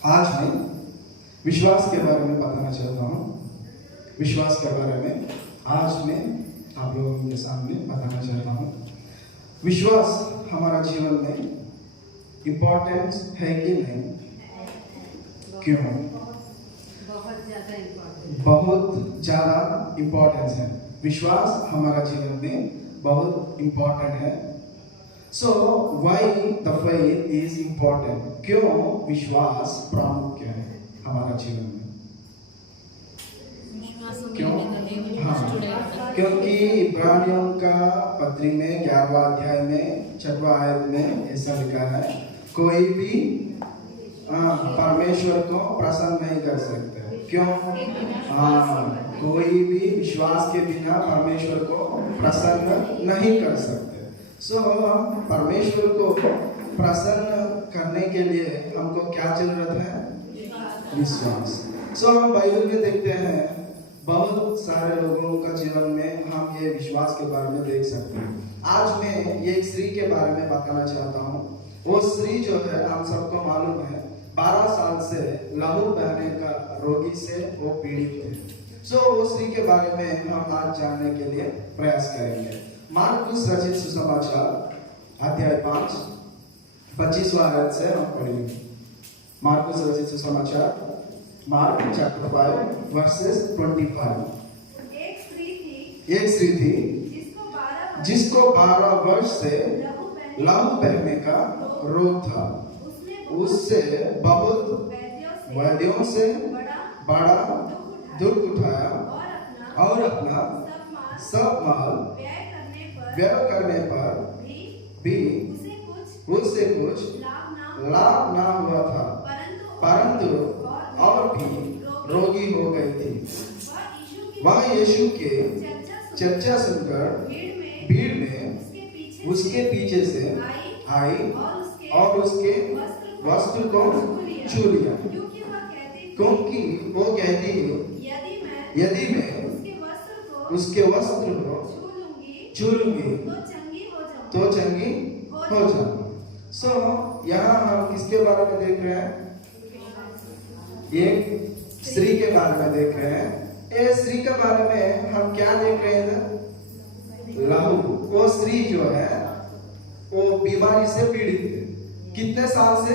आज मैं विश्वास के बारे में बताना चाहता हूँ। विश्वास के बारे में आज मैं आप लोगों के सामने बताना चाहता हूँ। विश्वास हमारा जीवन में इम्पोर्टेंस है कि नहीं? क्यों? बहुत ज़्यादा इम्पोर्टेंस है। विश्वास हमारा जीवन में बहुत इम्पोर्टेंट है। So why the faith is important? क्यों विश्वास प्रामुख्य है हमारा जीवन में? क्यों? हाँ, क्योंकि इब्रानियों का पत्री में 11वां अध्याय में 6वां आयत में ऐसा लिखा है, कोई भी परमेश्वर को प्रसन्न नहीं कर सकते। क्यों? कोई भी विश्वास के बिना परमेश्वर को प्रसन्न नहीं कर सकते। हम परमेश्वर को प्रसन्न करने के लिए हमको क्या जरूरत है? विश्वास। हम बाइबल में देखते हैं बहुत सारे लोगों का जीवन में हम ये विश्वास के बारे में देख सकते हैं। आज मैं ये एक स्त्री के बारे में बताना चाहता हूँ। वो स्त्री जो है हम सबको मालूम है 12 साल से लहू बहने का रोगी से वो पीड़ित है। वो स्त्री के बारे में हम आज जानने के लिए प्रयास करेंगे। मार्कुस रचित सुसमाचार अध्याय 5 25वां आयत से हम पढ़ेंगे। मार्कुस रचित सुसमाचार मार्क चैप्टर 5 वर्सेस 25। एक स्त्री थी जिसको 12 वर्ष से लहू बहने का रोग था। उससे बहुत वैद्यों से बड़ा दुख उठाया और अपना सब माल व्यय करने पर भी उससे कुछ लाभ ना हुआ था, परंतु और भी रोगी हो गई थी। वह यीशु के चर्चा सुनकर भीड़ में उसके पीछे से आई और उसके वस्त्र को छू लिया, क्योंकि वो कहती यदि मैं उसके वस्त्र को छू लूंगी तो चंगी हो जाऊंगी। यहाँ हम किसके बारे में देख रहे हैं? एक स्त्री के बारे में देख रहे हैं। ये स्त्री के बारे में हम क्या देख रहे हैं? लहू। वो स्त्री जो है वो बीमारी से पीड़ित है। कितने साल से?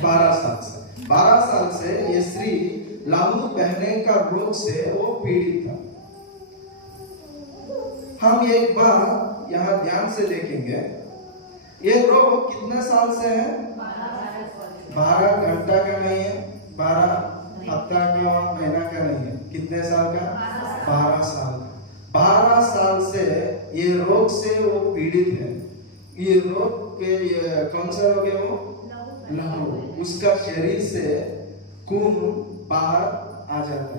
12 साल से। 12 साल से ये स्त्री लहू बहने का रोग से वो पीड़ित था। हम एक बार यहाँ ध्यान से देखेंगे, ये रोग कितने साल से है? 12 घंटा का नहीं है, 12 हफ्ता का, महीना का नहीं है। कितने साल का? 12 साल का। 12 साल से ये रोग से वो पीड़ित है। ये रोग के कौन सा रोग है? वो लहू। उसका शरीर से खून बाहर आ जाता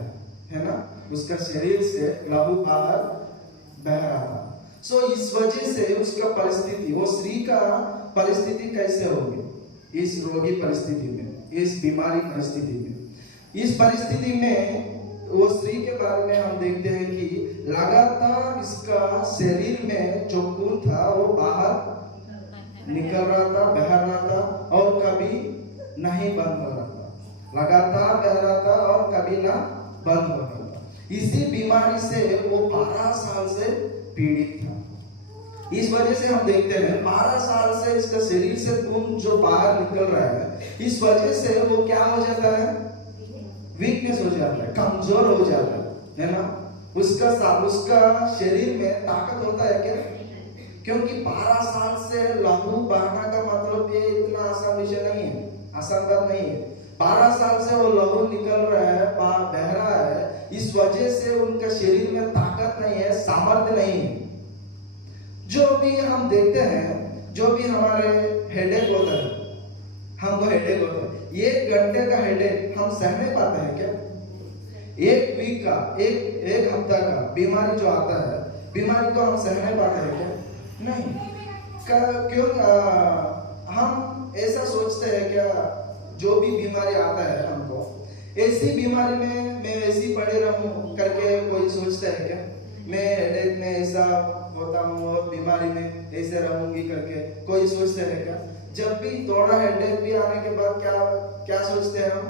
है ना? उसका शरीर से लहू बाहर बह रहा था। इस वजह से उसका परिस्थिति, वो स्त्री का परिस्थिति कैसे होगी? इस रोगी परिस्थिति में, इस बीमारी परिस्थिति में, इस परिस्थिति में वो स्त्री के बारे में हम देखते हैं कि लगातार इसका शरीर में जो खून था वो बाहर निकल रहा था, बह रहा था और कभी नहीं बंद हो रहा था। लगातार बह रहा था और कभी ना बंद हो रहा था। इसी बीमारी से वो 12 साल से पीड़ित था। इस वजह से हम देखते हैं 12 साल से इसका शरीर से खून जो बाहर निकल रहा है, इस वजह से वो क्या हो जाता है? वीकनेस हो जाता है, कमजोर हो जाता है ना? उसका शरीर में ताकत होता है क्या? क्योंकि 12 साल से लहू बहना का मतलब ये इतना आसान विषय नहीं है, आसान बात नहीं है। 12 साल से वो लहू निकल रहा है, बह रहा है, इस वजह से उनका शरीर में ताकत नहीं है, सामर्थ्य नहीं है। जो भी हम देखते हैं, जो भी हमारे हेडेक होता है, हमको हेडेक होता है, 1 घंटे का हेडेक हम सह नहीं पाते हैं क्या? 1 वीक का, एक हफ्ता का बीमारी जो आता है, बीमारी को हम सह नहीं पाते हैं क्या? नहीं। क्यों? हम ऐसा सोचते हैं क्या? जो भी बीमारी आता है हमको, ऐसी बीमारी में मैं ऐसी पड़े रहूं करके कोई सोचता है क्या? मैं हेडेक में ऐसा होता हूँ और बीमारी में ऐसे रहूंगी करके कोई सोचता है क्या? जब भी थोड़ा हेडेक भी आने के बाद क्या क्या सोचते हैं हम?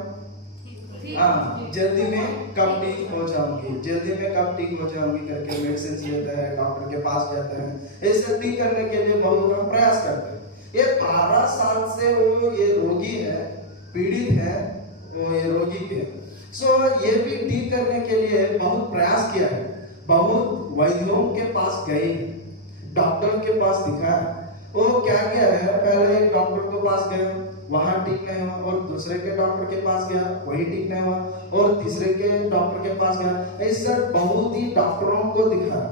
हाँ, जल्दी में कब ठीक हो जाऊंगी, जल्दी में कब ठीक हो जाऊंगी करके मेडिसिन लेते हैं, डॉक्टर के पास जाते हैं। ऐसे ठीक करने के लिए बहुत हम प्रयास करते हैं। ये 12 साल से वो ये रोगी है, पीड़ित है, वो ये रोगी के सो ये भी ठीक करने के लिए बहुत प्रयास किया है, बहुत वैद्यों के पास गए, डॉक्टर के पास दिखाया। वो क्या किया है, पहले एक डॉक्टर के पास गए, वहां ठीक नहीं हुआ, और दूसरे के डॉक्टर के पास गया, वही ठीक नहीं हुआ, और तीसरे के डॉक्टर के पास गया। ऐसा बहुत ही डॉक्टरों को दिखाया।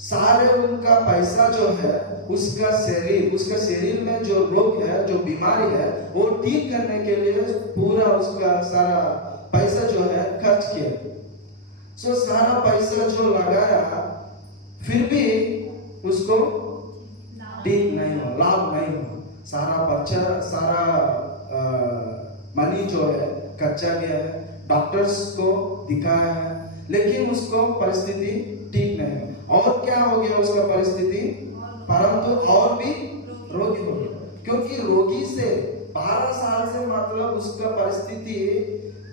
सारे उनका पैसा जो है उसका शरीर में जो रोग है, जो बीमारी है, वो ठीक करने के लिए पूरा उसका सारा पैसा जो है खर्च किया। सो सारा पैसा जो लगाया फिर भी उसको ठीक नहीं हुआ, लाभ नहीं हुआ। सारा मनी जो है खर्चा गया है, डॉक्टर्स को दिखाया है, लेकिन उसको परिस्थिति ठीक नहीं हुआ। और क्या हो गया उसका परिस्थिति? परंतु और भी रोगी हो गया, क्योंकि रोगी से 12 साल से मतलब उसका परिस्थिति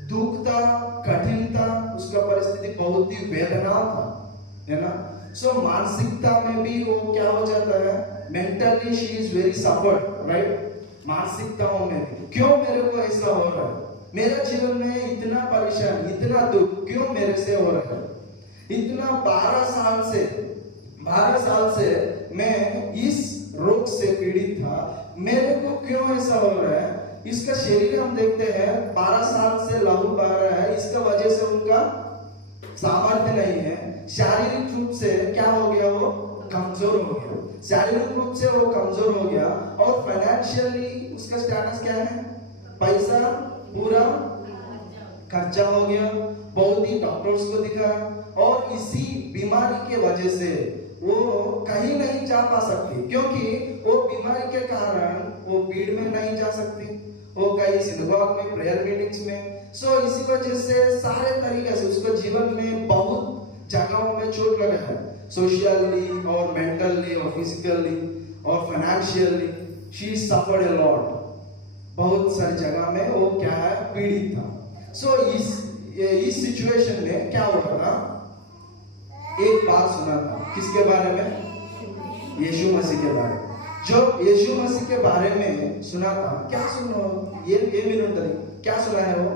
दुख था, कठिन था, उसका परिस्थिति बहुत ही वेदना था, है ना। सो मानसिकता में भी वो क्या हो जाता है, mentally she is very suffered, right. मानसिकताओं में क्यों मेरे को ऐसा हो रहा है, मेरा जीवन में इतना परेशान, इतना दुख क्यों मेरे से हो रहा है, इतना 12 साल से मैं इस रोग से पीड़ित था, मेरे को क्यों ऐसा हो रहा है। इसका शरीर हम देखते हैं 12 साल से लहू बह रहा है, इसका वजह से उनका सामर्थ्य नहीं है, शारीरिक रूप से क्या हो गया, वो कमजोर हो गया, शारीरिक रूप से वो कमजोर हो गया, और फाइनेंशियली उसका स्टेटस क्या है, पैसा पूरा खर्चा हो गया, बहुत ही डॉक्टर्स को दिखाया, और इसी बीमारी के वजह से वो कहीं नहीं जा पा सकती, क्योंकि वो बीमारी के कारण वो भीड़ में नहीं जा सकती, वो कहीं सिनेगॉग में, प्रेयर मीटिंग्स में। सो इसी वजह से सारे तरीके से उसको जीवन में बहुत जगहों में चोट लगा है, सोशली और मेंटली और फिजिकली और financially she suffered a lot. बहुत सारी जगह में वो क्या है, पीड़ित था। सो इस सिचुएशन में क्या हुआ था, एक बात सुना था, किसके बारे में, यीशु मसीह के बारे में। जब यीशु मसीह के बारे में सुना था, क्या सुनो, ये मिनट क्या सुना है वो,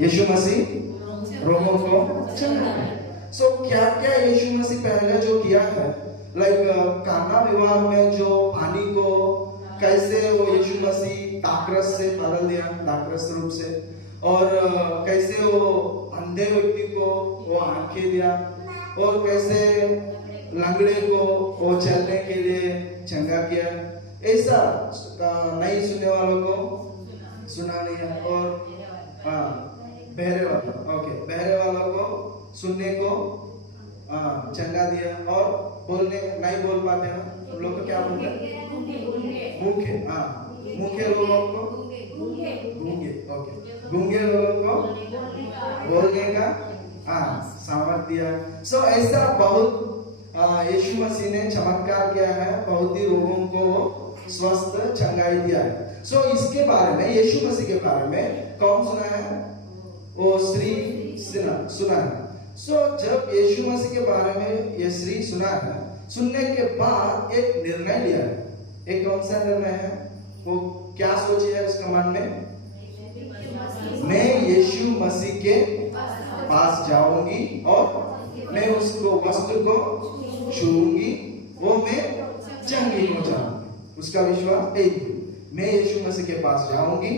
यीशु मसीह रोगों को चंगाए। सो क्या क्या यीशु मसीह पहले जो किया है, लाइक काना विवाह में जो पानी को कैसे वो यीशु मसीह दाखरस से बदल दिया, दाखरस रूप से, और कैसे वो अंधे व्यक्ति को वो आंखें दिया, और कैसे लंगड़े को वो चलने के लिए चंगा किया। ऐसा नहीं सुनने वालों को सुना दिया, और बहरे वालों को सुनने को चंगा दिया, और बोलने नहीं बोल पाते ना तो लोग क्या बोलते हैं, मूखे लोगों को गूंगे लोगों को बोलने का सामर्थ्य दिया। सो ऐसा बहुत यीशु मसीह ने चमत्कार किया है, बहुत ही रोगों को स्वस्थ चंगाई दिया है। सो इसके बारे में, यीशु मसीह के बारे में कौन सुना है, वो स्त्री सुना है। सो जब यीशु मसीह के बारे में ये स्त्री सुना है, सुनने के बाद एक निर्णय लिया है। एक कौन सा निर्णय है, वो क्या सोची है उसका मन में, मैं यीशु मसीह के पास जाऊंगी और मैं उसको वस्त्र को छूऊंगी, वो मैं चंगी हो जाऊंगी। उसका विश्वास एक, मैं यीशु मसीह के पास जाऊंगी,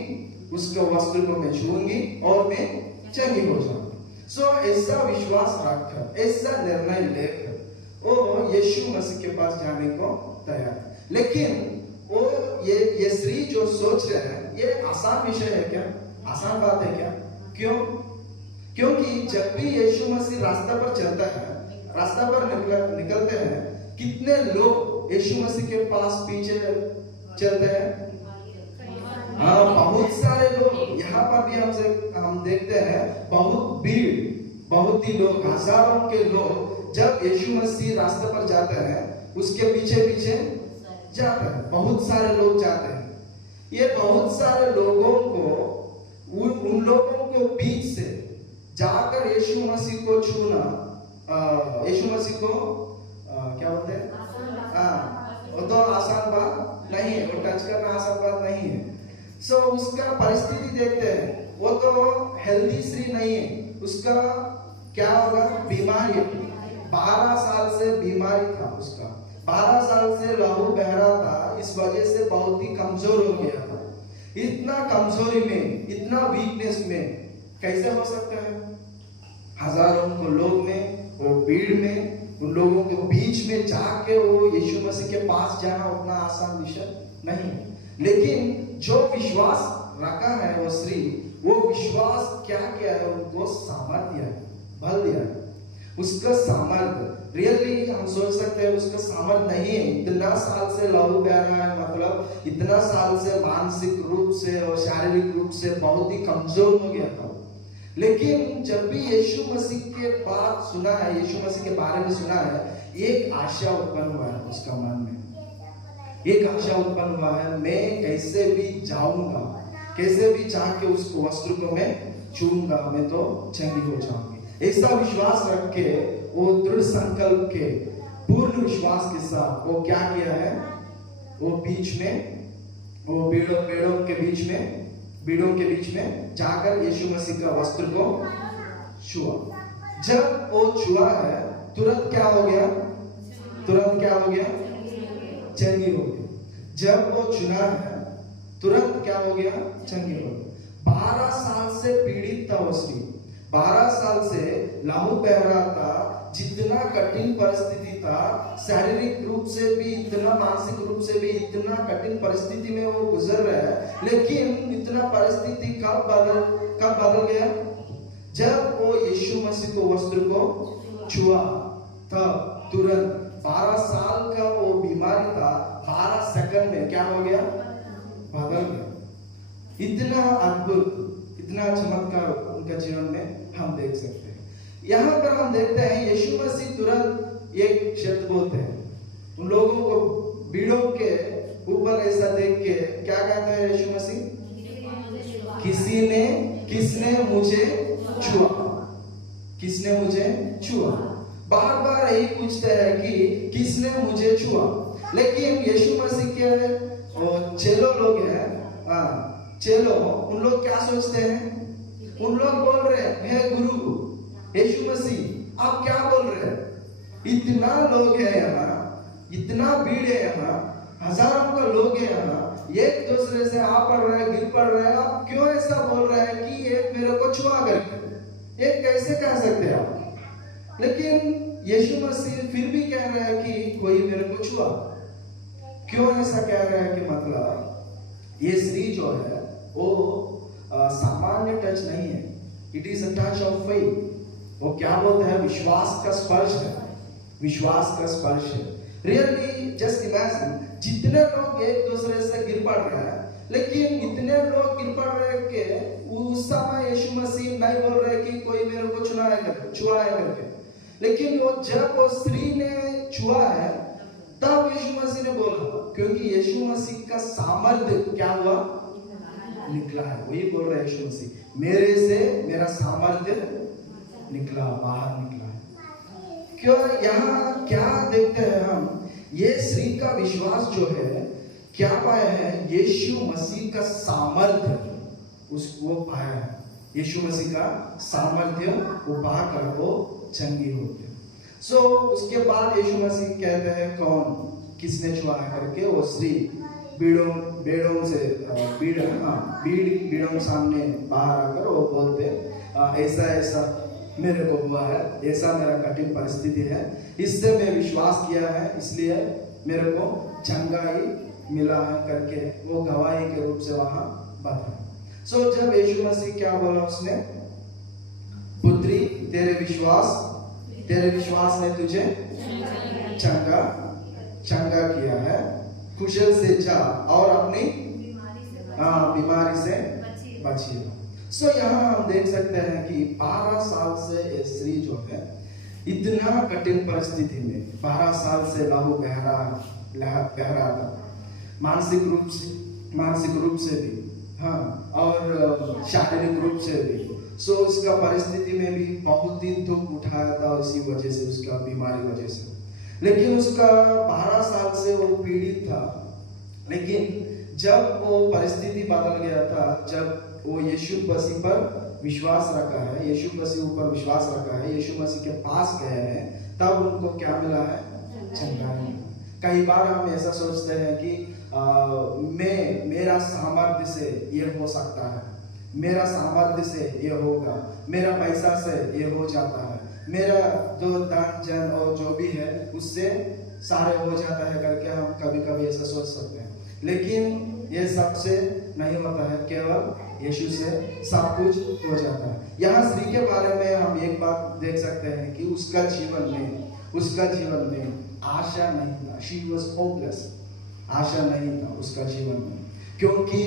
उसके वस्त्र को मैं छूऊंगी और मैं चंगी हो जाऊंगी। सो ऐसा विश्वास रखकर, ऐसा निर्णय लेकर वो यीशु मसीह के पास जाने को तैयार। लेकिन वो ये स्त्री जो सोच रहे हैं, ये आसान विषय है क्या, आसान बात है क्या? क्यों? क्योंकि जब भी यीशु मसीह रास्ता पर चलता है, रास्ता पर निकलते हैं, कितने लोग यीशु मसीह के पास पीछे चलते हैं? बहुत सारे लोग। यहाँ पर भी हम देखते हैं बहुत भीड़, बहुत ही लोग, हजारों के लोग जब यीशु मसीह रास्ते पर जाते हैं, उसके पीछे पीछे जाते हैं, बहुत सारे लोग जाते हैं। ये बहुत सारे लोगों को उन लोगों के बीच से जाकर यीशु मसीह को छूना, यीशु मसीह को क्या बोलते हैं, वो तो आसान बात नहीं है, वो टच करना आसान बात नहीं है। सो उसका परिस्थिति देखते हैं, वो तो हेल्दी स्त्री नहीं है, उसका क्या होगा, बीमारी, 12 साल से बीमारी था उसका, 12 साल से लहू बह रहा था, इस वजह से बहुत ही कमजोर हो गया था। इतना कमजोरी में, इतना वीकनेस में कैसे हो सकता है? हजारों को लोग में, वो भीड़ में, उन लोगों के बीच में जाके वो यीशु मसीह के पास जाना उतना आसान विषय नहीं। लेकिन जो विश्वास रखा है वो स्त्री, वो विश्वास क्या किया है, उनको सामर्थ दिया है, बल दिया है। उसका सामर्थ रियली हम सोच सकते हैं उसका सामर्थ नहीं है, इतना साल से लहू बह रहा है, मतलब इतना साल से मानसिक रूप से और शारीरिक रूप से बहुत ही कमजोर हो गया था। लेकिन जब भी यीशु मसीह के बात सुना है, यीशु मसीह के बारे में सुना है, एक आशा उत्पन्न हुआ है उसका मन में, एक आशा उत्पन्न हुआ है, मैं कैसे भी जाऊंगा, कैसे भी जाके उस वस्त्र को मैं छूऊंगा, मैं तो चंगी हो जाऊंगी। ऐसा विश्वास रख के, वो दृढ़ संकल्प के पूर्ण विश्वास के साथ वो क्या किया है, वो बीच में, वो पेड़ों के बीच में जाकर यीशु मसीह का वस्त्र को छुआ। जब वो छुआ है, तुरंत क्या हो गया, चंगी हो गया। जब वो चुना है, तुरंत क्या हो गया, चंगी हो गया। 12 साल से पीड़ित था वो स्त्री, 12 साल से लहू बह रहा था, जितना कठिन परिस्थिति था, शारीरिक रूप से भी इतना, मानसिक रूप से भी इतना कठिन परिस्थिति में वो गुजर रहा है। लेकिन इतना परिस्थिति कब बदल गया, जब वो यीशु मसीह को वस्त्र को छुआ, तब तुरंत 12 साल का वो बीमारी था, 12 सेकंड में क्या हो गया, बदल गया। इतना अद्भुत, इतना चमत्कार उनका जीवन में हम देख सकते हैं। यहाँ पर हम देखते हैं यीशु मसीह तुरंत एक शब्द बोलते हैं, उन लोगों को भीड़ों के ऊपर ऐसा देख के क्या कहता है यीशु मसीह, किसने मुझे छुआ। बार बार यही पूछते हैं कि किसने मुझे छुआ। लेकिन यीशु मसीह के चेलो लोग हैं, चेलो, उन लोग क्या सोचते हैं, उन लोग बोल रहे हैं, हे गुरु यीशु मसीह आप क्या बोल रहे हैं, इतना लोग है यहाँ, इतना भीड़ है यहाँ, हजारों का लोग है यहाँ, एक दूसरे से आ पड़ रहे हैं, गिर पड़ रहे हैं, आप क्यों ऐसा बोल रहे हैं कि ये मेरे को छुआ करके, ये कैसे कह सकते हैं आप? लेकिन यीशु मसीह फिर भी कह रहे हैं कि कोई मेरे को छुआ। क्यों ऐसा कह रहे हैं कि मतलब ये स्त्री जो है वो सामान्य टच नहीं है, it is a touch of faith. वो क्या बोलते हैं, विश्वास का स्पर्श है, विश्वास का स्पर्श है। रियली जस्ट इमेजिन, जितने लोग एक दूसरे से गिर पड़ रहे हैं, लेकिन इतने लोग गिर पड़ रहे हैं कि उस समय यीशु मसीह नहीं बोल रहे कि कोई मेरे को छुआ है करके। लेकिन वो जब वो स्त्री ने छुआ है, तब यीशु मसीह ने बोला, क्योंकि यीशु मसीह का सामर्थ्य क्या हुआ, निकला है। वही बोल रहे यीशु मसीह, मेरे से मेरा सामर्थ्य निकला, बाहर निकला है। क्यों यहाँ क्या देखते हैं हम, ये स्त्री का विश्वास जो है क्या पाया है, यीशु मसीह का सामर्थ्य उसको पाया है। यीशु मसीह का सामर्थ्य वो पाकर वो चंगी होते। सो उसके बाद यीशु मसीह कहते हैं कौन, किसने छुआ है करके। वो स्त्री भीड़ों से भीड़ों सामने बाहर आकर वो बोलते ऐसा मेरे को हुआ है, ऐसा मेरा कठिन परिस्थिति है, इससे मैं विश्वास किया है, इसलिए मेरे को चंगाई मिला है करके वो गवाही के रूप से वहां बताया। सो जब यीशु मसीह क्या बोला उसने, पुत्री तेरे विश्वास ने तुझे चंगा किया है, कुशल से जा और अपनी बीमारी से बचिए। सो यहाँ हम देख सकते हैं कि 12 साल से ये स्त्री जो है इतना कठिन परिस्थिति में, 12 साल से लहू बह रहा, बह रहा था, मानसिक रूप से भी, हाँ, और शारीरिक रूप से भी। सो उसका परिस्थिति में भी बहुत ही दुख उठाया था इसी वजह से, उसका बीमारी वजह से। लेकिन उसका 12 साल से वो पीड़ित था। लेकिन जब वो परिस्थिति बदल गया था, जब वो यीशु मसीह पर विश्वास रखा है, यीशु मसीह ऊपर विश्वास रखा है, यीशु मसीह के पास गए हैं, तब उनको क्या मिला है? चंगाई। कई बार हम ऐसा सोचते हैं कि मेरा सामर्थ्य से ये हो सकता है, मेरा सामर्थ्य से ये होगा, मेरा पैसा से ये हो जाता है, मेरा जो दान जन और जो भी है उससे सारे हो जाता है करके हम कभी कभी ऐसा सोच सकते हैं। लेकिन ये सबसे नहीं होता है, केवल यीशु से सब कुछ हो जाता है। यहाँ स्त्री के बारे में हम एक बात देख सकते हैं कि उसका जीवन में आशा नहीं था। शी वॉज होपलेस, आशा नहीं था उसका जीवन में, क्योंकि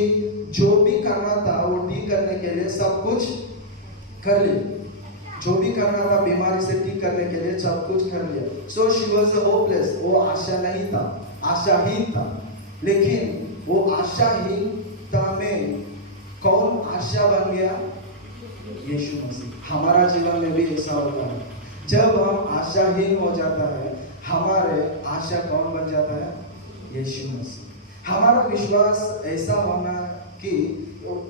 जो भी करना था वो ठीक करने के लिए सब कुछ कर लिया, जो भी करना था बीमारी से ठीक करने के लिए सब कुछ कर लिया। सो शी वॉज होपलेस, वो आशा नहीं था, आशाहीन था। लेकिन वो आशाहीनता में कौन आशा बन गया? यीशु मसीह। हमारा जीवन में भी ऐसा होता है, जब हम आशाहीन हो जाता है, हमारे आशा कौन बन जाता है? यीशु मसीह। हमारा विश्वास ऐसा होना कि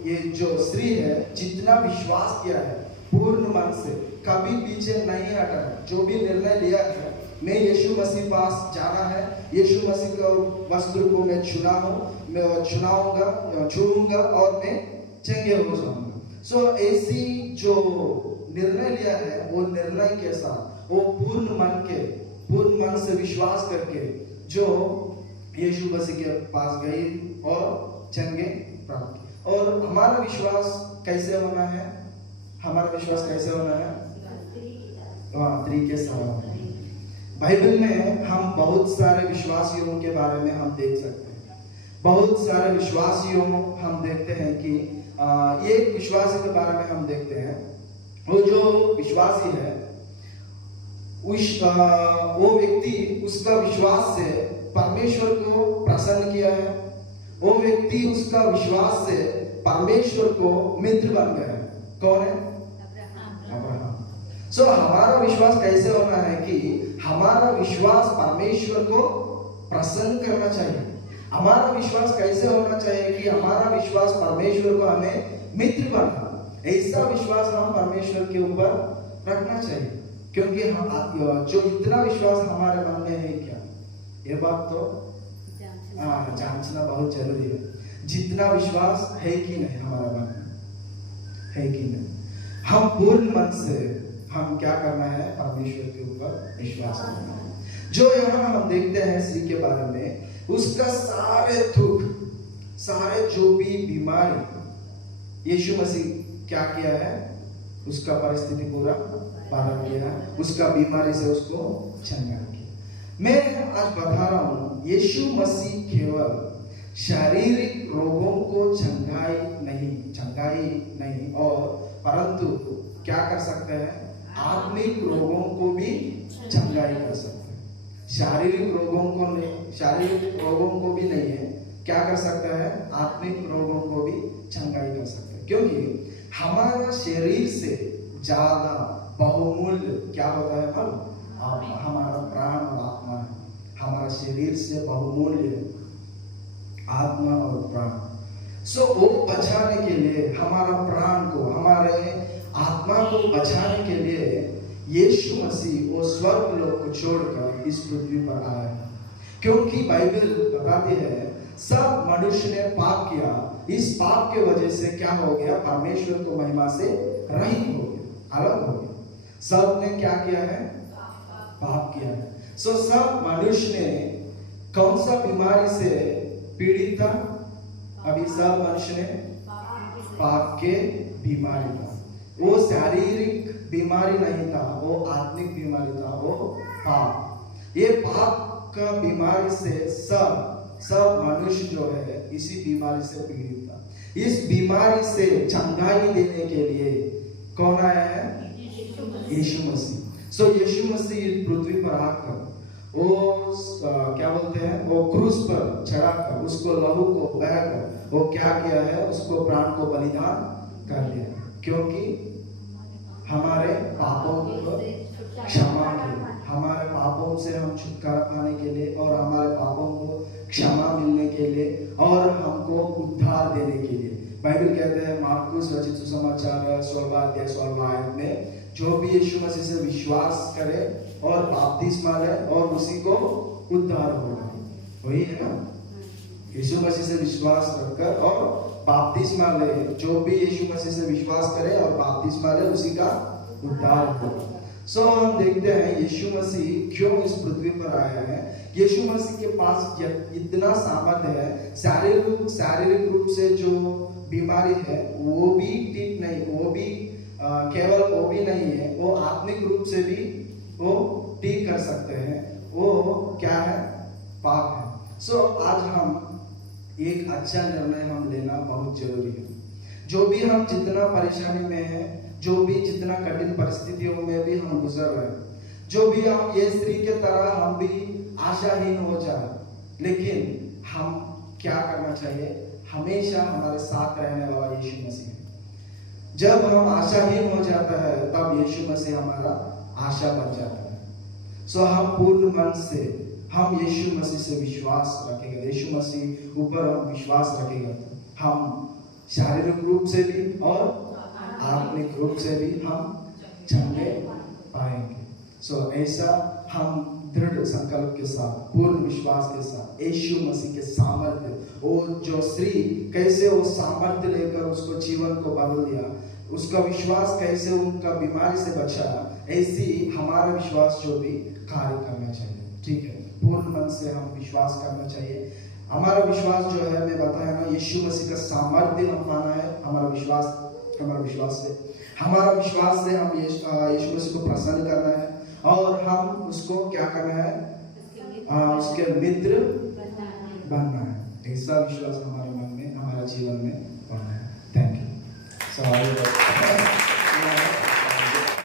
ये जो स्त्री है, जितना विश्वास किया है पूर्ण मन से, कभी पीछे नहीं हटा है, जो भी निर्णय लिया है, मैं यीशु मसीह पास जाना है, यीशु मसीह के वस्त्र को मैं छूऊंगा और मैं चंगे हो जाऊंगा। सो ऐसी जो निर्णय लिया है, वो निर्णय के साथ, वो पूर्ण मन से विश्वास करके जो यीशु मसीह के पास गई और चंगे प्राप्त की। और हमारा विश्वास कैसे होना है? तरीके से बाइबल में हम बहुत सारे विश्वासियों के बारे में हम देख सकते हैं। बहुत सारे विश्वासियों हम देखते हैं कि एक विश्वासी के बारे में हम देखते हैं, वो जो विश्वासी है वो व्यक्ति उसका विश्वास से परमेश्वर को प्रसन्न किया है। वो व्यक्ति उसका विश्वास से परमेश्वर को मित्र बन गया है। कौन है? अब्राहम। सो हमारा विश्वास कैसे होना है कि हमारा विश्वास परमेश्वर को प्रसन्न करना चाहिए। हमारा विश्वास कैसे होना चाहिए कि हमारा विश्वास परमेश्वर को हमें मित्र बना, ऐसा विश्वास हम परमेश्वर के ऊपर रखना चाहिए। क्योंकि हम जो इतना विश्वास हमारे मन में है क्या, ये बात तो जांचना बहुत जरूरी है। जितना विश्वास है कि नहीं हमारा मन में, है कि नहीं, हम पूर्ण मन से हम क्या करना है? परमेश्वर के ऊपर विश्वास करना है। जो यहाँ हम देखते हैं स्त्री के बारे में, उसका सारे दुख, सारे जो भी बीमारी, यीशु मसीह क्या किया है? उसका परिस्थिति पूरा बदल गया, उसका बीमारी से उसको चंगा किया। मैं आज बता रहा हूँ, यीशु मसीह केवल शारीरिक रोगों को चंगाई नहीं और परंतु क्या कर सकते हैं? आत्मिक रोगों को भी चंगाई कर सकते हैं। शारीरिक रोगों को भी नहीं है, क्या कर सकता है? आत्मिक रोगों को भी चंगाई कर सकते हैं। क्योंकि हमारा शरीर से ज्यादा बहुमूल्य क्या होता है? हमारा प्राण और आत्मा है। हमारा शरीर से बहुमूल्य आत्मा और प्राण। सो वो बचाने के लिए, हमारा प्राण को, हमारे आत्मा को बचाने के लिए यीशु मसीह वो स्वर्ग लोक को छोड़कर इस पृथ्वी पर आया। क्योंकि बाइबल बताती है सब मनुष्य ने पाप किया, इस पाप के वजह से क्या हो गया? परमेश्वर को महिमा से रहित हो गया, अलग हो गया। सब ने क्या किया है? पाप किया है। सो सब मनुष्य ने कौन सा बीमारी से पीड़ित था? अभी सब मनुष्य ने पाप के बीमारी था। वो शारीरिक बीमारी नहीं था, वो आत्मिक बीमारी था, वो पाप। ये पाप का बीमारी से सब मनुष्य जो है इसी बीमारी से पीड़ित था। इस बीमारी से चंगाई देने के लिए कौन आया है? यीशु मसीह। सो यीशु मसीह पृथ्वी पर आकर वो क्या बोलते हैं, वो क्रूस पर चढ़ाकर उसको लहू को बहाकर वो क्या किया है, उसको प्राण को बलिदान कर दिया, क्योंकि हमारे पापों को क्षमा के लिए, हमारे पापों से हम छुटकारा पाने के लिए और हमारे पापों को क्षमा मिलने के लिए और हमको उद्धार देने के लिए। बाइबल कहते हैं मार्कुस रचित सुसमाचार 16 अध्याय 16 आयत में, जो भी यीशु मसीह से विश्वास करे और बपतिस्मा ले और उसी को उद्धार होगा। वही है ना, यीशु मसीह से विश्वास रखकर और बपतिस्मा ले, जो भी यीशु मसीह से विश्वास करे और बपतिस्मा ले उसी का उद्धार होगा। सो हम देखते हैं यीशु मसीह क्यों इस पृथ्वी पर आया है। यीशु मसीह के पास इतना सामर्थ्य है, शारीरिक रूप से जो बीमारी है वो भी ठीक नहीं, वो भी केवल वो भी नहीं है, वो आत्मिक रूप से भी वो ठीक कर सकते हैं। वो क्या है, पाप है। सो आज हम एक अच्छा निर्णय हम लेना बहुत जरूरी है। जो भी हम जितना परेशानी में है, जो भी जितना कठिन परिस्थितियों में भी हम गुजर रहे हैं, जो भी हम ये स्त्री के तरह हम भी आशाहीन हो जाए, लेकिन हम क्या करना चाहिए, हमेशा हमारे साथ रहने वाला यीशु मसीह है। जब हम आशाहीन हो जाता है तब यीशु मसीह हमारा आशा बन जाता है। सो हम पूर्ण मन से हम यीशु मसीह से विश्वास रखेंगे, यीशु मसीह ऊपर हम विश्वास रखेंगे, हम शारीरिक रूप से भी और आत्मिक रूप से भी हम चलने पाएंगे। सो ऐसा हम दृढ़ संकल्प के साथ, पूर्ण विश्वास के साथ, यीशु मसीह के सामर्थ्य, वो जो स्त्री कैसे वो सामर्थ्य लेकर उसको जीवन को बदल दिया, उसका विश्वास कैसे उनका बीमारी से बचाया, ऐसी हमारा विश्वास जो भी कार्य करना चाहिए। ठीक है, पूर्ण मन से हम विश्वास करना चाहिए। हमारा विश्वास जो है, मैं बताया ना, यीशु मसीह का सामर्थ्य हम पाना है। हमारा विश्वास से हम यीशु मसीह को प्रसन्न करना है और हम उसको क्या करना है, उसके मित्र बनना है। ऐसा विश्वास हमारे मन में, हमारा जीवन में बनना है। Thank you.